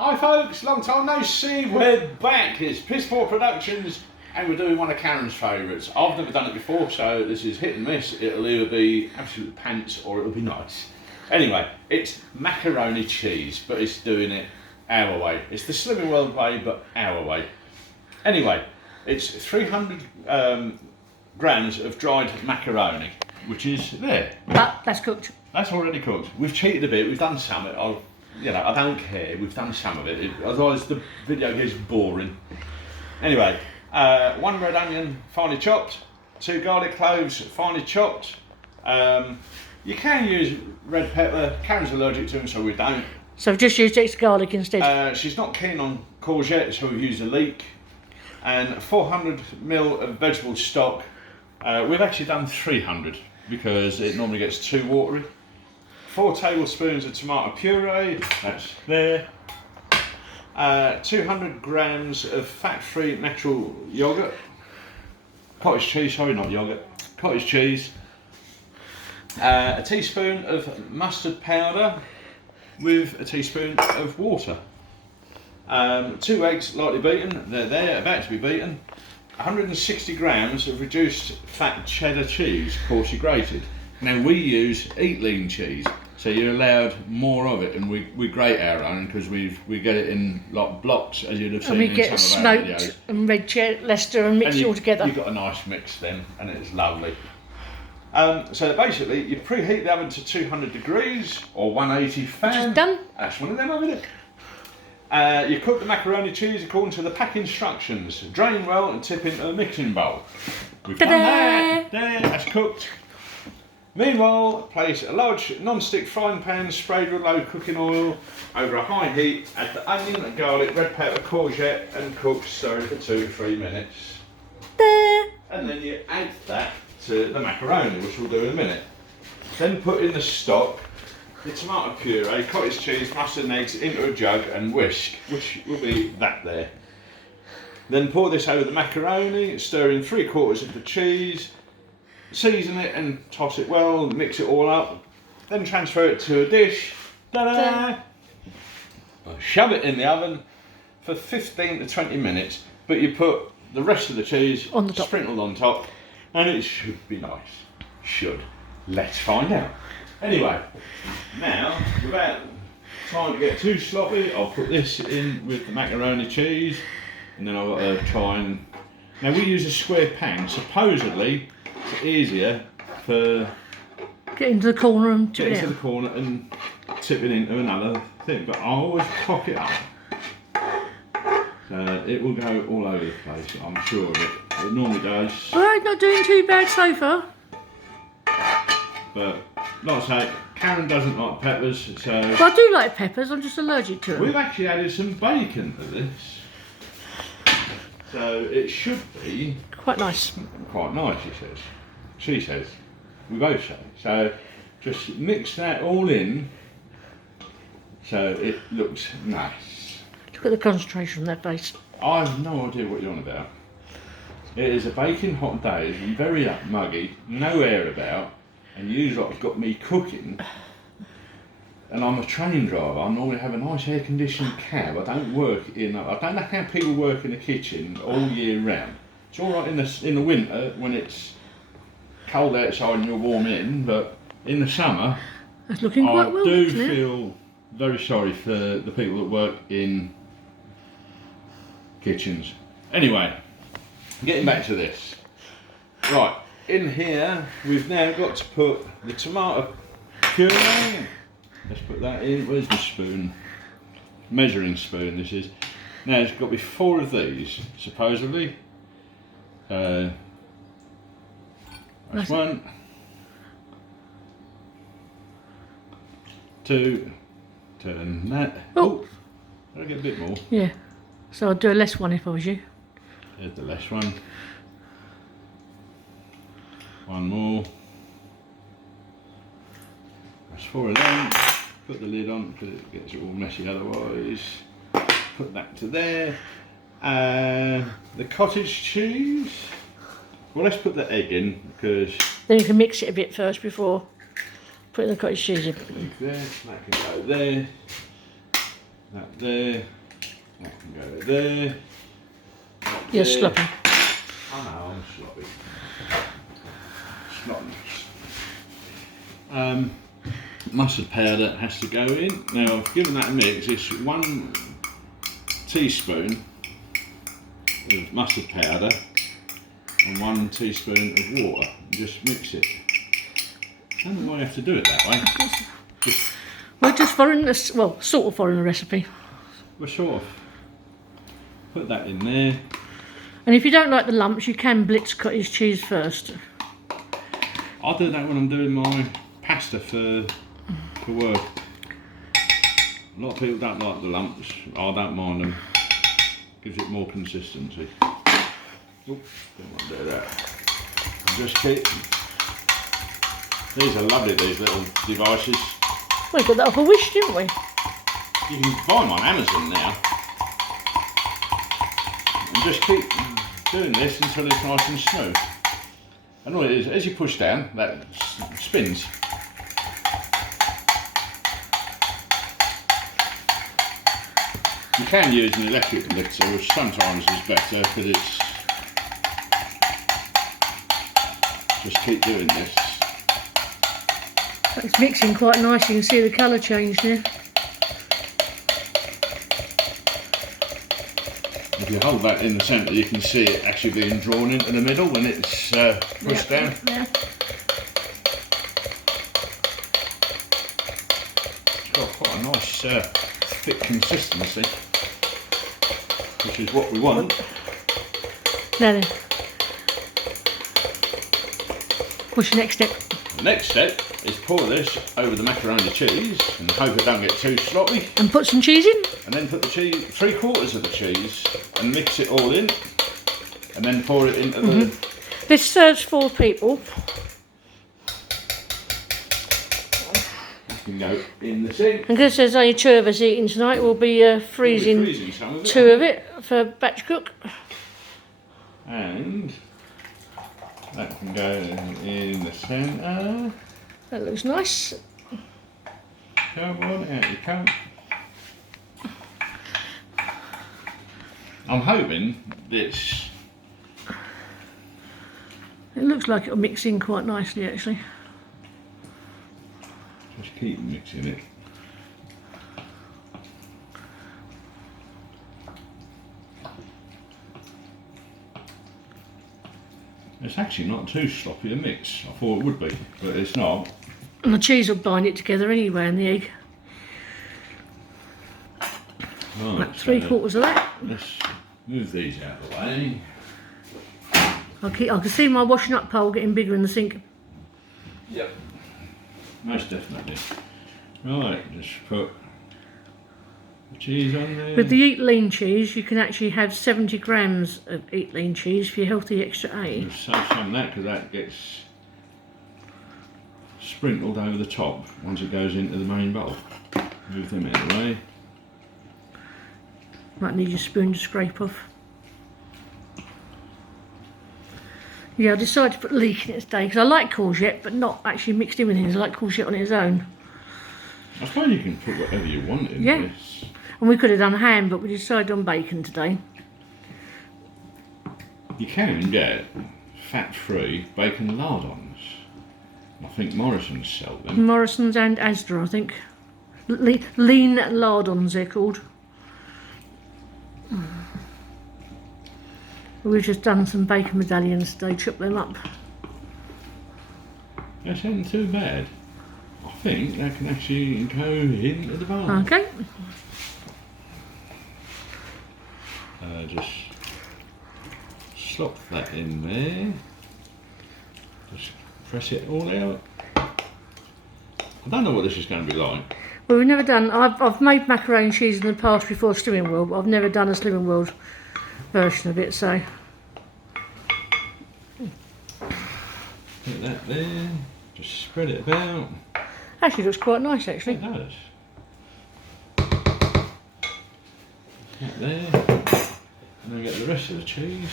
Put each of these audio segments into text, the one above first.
Hi folks, long time no see, we're back. It's Piss Poor Productions and we're doing one of Karen's favourites. I've never done it before, so this is hit and miss. It'll either be absolute pants or it'll be nice. Anyway, it's macaroni cheese, but it's doing it our way. It's the Slimming World way, but our way. Anyway, it's 300 grams of dried macaroni, which is there. But that's cooked. That's already cooked. We've cheated a bit, we've done some of it. I don't care, we've done some of it. Otherwise the video gets boring. Anyway, 1 red onion finely chopped, 2 garlic cloves finely chopped. You can use red pepper. Karen's allergic to them, so we don't. So we've just used extra garlic instead. She's not keen on courgette, so we've used a leek. And 400 ml of vegetable stock. We've actually done 300 because it normally gets too watery. 4 tablespoons of tomato puree, that's there. 200 grams of fat-free natural yogurt. Cottage cheese, sorry, not yogurt. Cottage cheese. A teaspoon of mustard powder with a teaspoon of water. 2 eggs lightly beaten, they're there, about to be beaten. 160 grams of reduced fat cheddar cheese, coarsely grated. Now we use Eat Lean cheese, so you're allowed more of it, and we grate our own because we get it in like blocks, as you'd have seen And we in get some of our smoked videos. and red Leicester and mix it all together. You've got a nice mix then, and it's lovely. So basically, you preheat the oven to 200 degrees or 180 fan. Just done. That's one of them, isn't it? You cook the macaroni cheese according to the pack instructions. Drain well and tip into a mixing bowl. We've done that. There, that's cooked. Meanwhile, place a large non-stick frying pan sprayed with low cooking oil over a high heat. Add the onion, garlic, red pepper, courgette, and cook slowly for 2 to 3 minutes. And then you add that to the macaroni, which we'll do in a minute. Then put in the stock, the tomato puree, cottage cheese, mustard and eggs into a jug and whisk, which will be that there. Then pour this over the macaroni, stir in 3/4 of the cheese, season it and toss it well, mix it all up. Then transfer it to a dish. Ta-da! Shove it in the oven for 15 to 20 minutes, but you put the rest of the cheese on the top, sprinkled on top, and it should be nice. Should. Let's find out. Anyway, now, without trying to get too sloppy, I'll put this in with the macaroni cheese, and then I've got to try and... Now we use a square pan. Supposedly, it's easier for... Get into the corner and tip get it into out. the corner and tip it into another thing, but I always cock it up. So it will go all over the place, I'm sure of it. It normally does. Well, not doing too bad so far. But, like I say, Karen doesn't like peppers, so... Well, I do like peppers, I'm just allergic to them. We've actually added some bacon to this. So it should be... Quite nice. Quite nice, he says. She says. We both say. So just mix that all in so it looks nice. Look at the concentration on their face. I have no idea what you're on about. It is a baking hot day, it's very muggy, no air about, and you lot have got me cooking. And I'm a train driver. I normally have a nice air-conditioned cab. I don't work in. I don't know how people work in the kitchen all year round. It's all right in the winter when it's cold outside and you're warm in, but in the summer, That's looking quite well. I do isn't it? feel very sorry for the people that work in kitchens. Anyway, getting back to this. Right, in here we've now got to put the tomato puree. Let's put that in. Where's the spoon? Measuring spoon, this is. Now, there's got to be 4 of these, supposedly. That's one. 2. Turn that. Oh. I'll get a bit more. Yeah. So I'd do a less one if I was you. There's the less one. 1 more. That's 4 of them. Put the lid on because it gets all messy otherwise. Put that to there. The cottage cheese. Well, let's put the egg in because... Then you can mix it a bit first before putting the cottage cheese in. Egg there, that can go there. That there. That can go there. That You're there. sloppy. I know, I'm sloppy. Sloppiness. Mustard powder has to go in. Now I've given that a mix. It's 1 teaspoon of mustard powder and 1 teaspoon of water. Just mix it. I don't know why you have to do it that way. We're just following this, well, sort of following the recipe. We're sort of put that in there. And if you don't like the lumps, you can blitz cottage cheese first. I do that when I'm doing my pasta for work. A lot of people don't like the lumps. I don't mind them. Gives it more consistency. Oop, don't want to do that. And just keep. These are lovely, these little devices. We got that off a Wish, didn't we? You can buy them on Amazon now. And just keep doing this until it's nice and smooth. And all it is, as you push down, that spins. You can use an electric mixer, which sometimes is better, because it's... Just keep doing this. It's mixing quite nice, you can see the colour change there. If you hold that in the centre, you can see it actually being drawn into the middle when it's pushed down. Yeah. It's got quite a nice thick consistency, which is what we want. Now then. What's your next step? The next step is pour this over the macaroni cheese and hope it don't get too sloppy. And put some cheese in? And then put the cheese, 3/4 of the cheese, and mix it all in. And then pour it into the... This serves 4 people. You can go in the sink. And because there's only 2 of us eating tonight, we'll be freezing Freezing some of it. 2 of it for batch cook. And that can go in the centre. That looks nice. Come on, out you come. I'm hoping this... It looks like it'll mix in quite nicely actually. Just keep mixing it. It's actually not too sloppy a mix. I thought it would be, but it's not. And the cheese will bind it together anyway, and the egg. Right, About 3/4 of that. Let's move these out of the way. I can see my washing up pole getting bigger in the sink. Yep. Most definitely. Right, just put the cheese on there. With the Eat Lean cheese, you can actually have 70 grams of Eat Lean cheese for your healthy extra 8. Just save some of that because that gets sprinkled over the top once it goes into the main bowl. Move them out of the way. Might need your spoon to scrape off. Yeah, I decided to put leek in it today because I like courgette, but not actually mixed in with things. I like courgette on its own. I suppose you can put whatever you want in this. And we could have done ham, but we decided on bacon today. You can get fat-free bacon lardons. I think Morrison's sell them. Morrison's and Asda, I think. Lean lardons, they're called. We've just done some bacon medallions today, chopped them up. That isn't too bad. I think that can actually go into the bowl. Okay. Just slop that in there. Just press it all out. I don't know what this is going to be like. Well, we've never done. I've made macaroni and cheese in the past before Slimming World, but I've never done a Slimming World version of it. So Put that there. Just spread it about. actually, looks quite nice. Actually, It does. That there. And then get the rest of the cheese.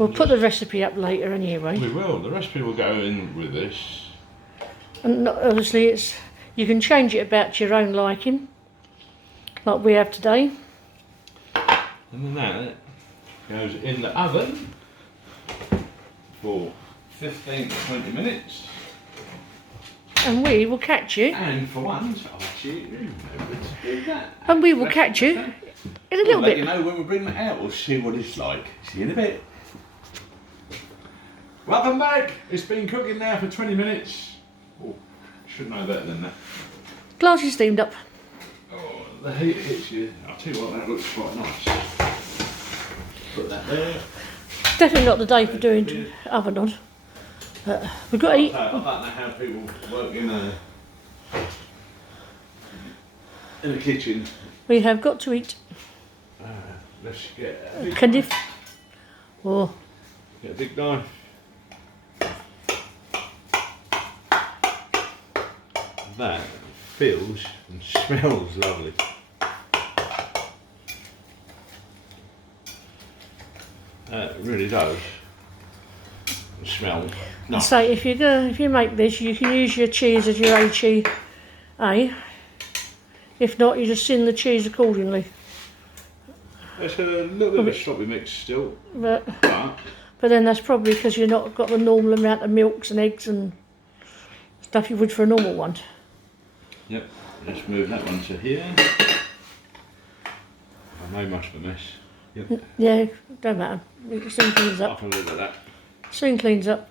we'll put the recipe up later anyway. We will. The recipe will go in with this. And obviously, You can change it about to your own liking, like we have today. And then that goes in the oven for 15 to 20 minutes. And we will catch you. And for once, I'll actually remember to do that. And we will catch you in a little Let you bit. know when we bring that out, we'll see what it's like. See you in a bit. Welcome back. It's been cooking now for 20 minutes. Oh, should know better than that. Glass is steamed up. Oh, the heat hits you. I'll tell you what, that looks quite nice. Put that there. Definitely not the day for doing oven on. But we've got to eat. I don't know how people work in a kitchen. We have got to eat. Let's get a big, Candiff. Oh, get a big knife. That feels and smells lovely. It really does smell nice. so if you make this, you can use your cheese as your HEA. If not, you just thin the cheese accordingly. It's a little bit of a sloppy mix still, But but then that's probably because you've not got the normal amount of milks and eggs and stuff you would for a normal one. yep. Let's move that one to here. I know much of a mess. Yep. Yeah, don't matter. It soon cleans I up. can live with that. Soon cleans up.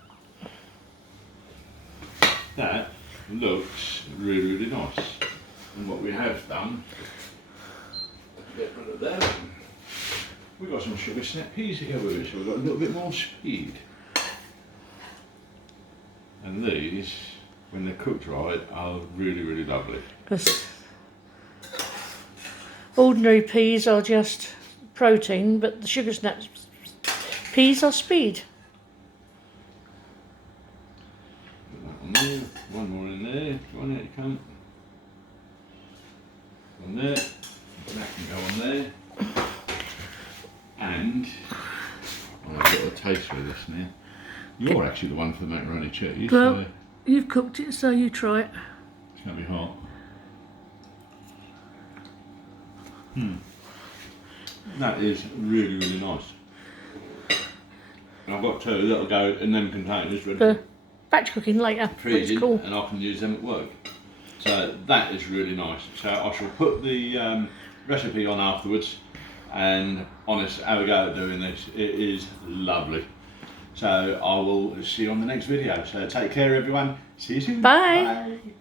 That looks really, really nice. And what we have done, get rid of that. We've got some sugar snap peas here with us, so we've got a little bit more speed. And these, when they're cooked right, are really, really lovely. Because ordinary peas are just protein, but the sugar snap peas are speed. Put that on there, one more in there, go on there, you can't. On there, that can go on there. And I've got a taste with this now. You're actually the one for the macaroni cheese, Well, so you've cooked it, so you try it. it's going to be hot. That is really, really nice. And I've got two that'll go in them containers ready For batch cooking later, which freezing, is cool. and I can use them at work. So that is really nice. So I shall put the recipe on afterwards, and honest, have a go at doing this. It is lovely. So I will see you on the next video. So take care, everyone. See you soon. Bye. Bye.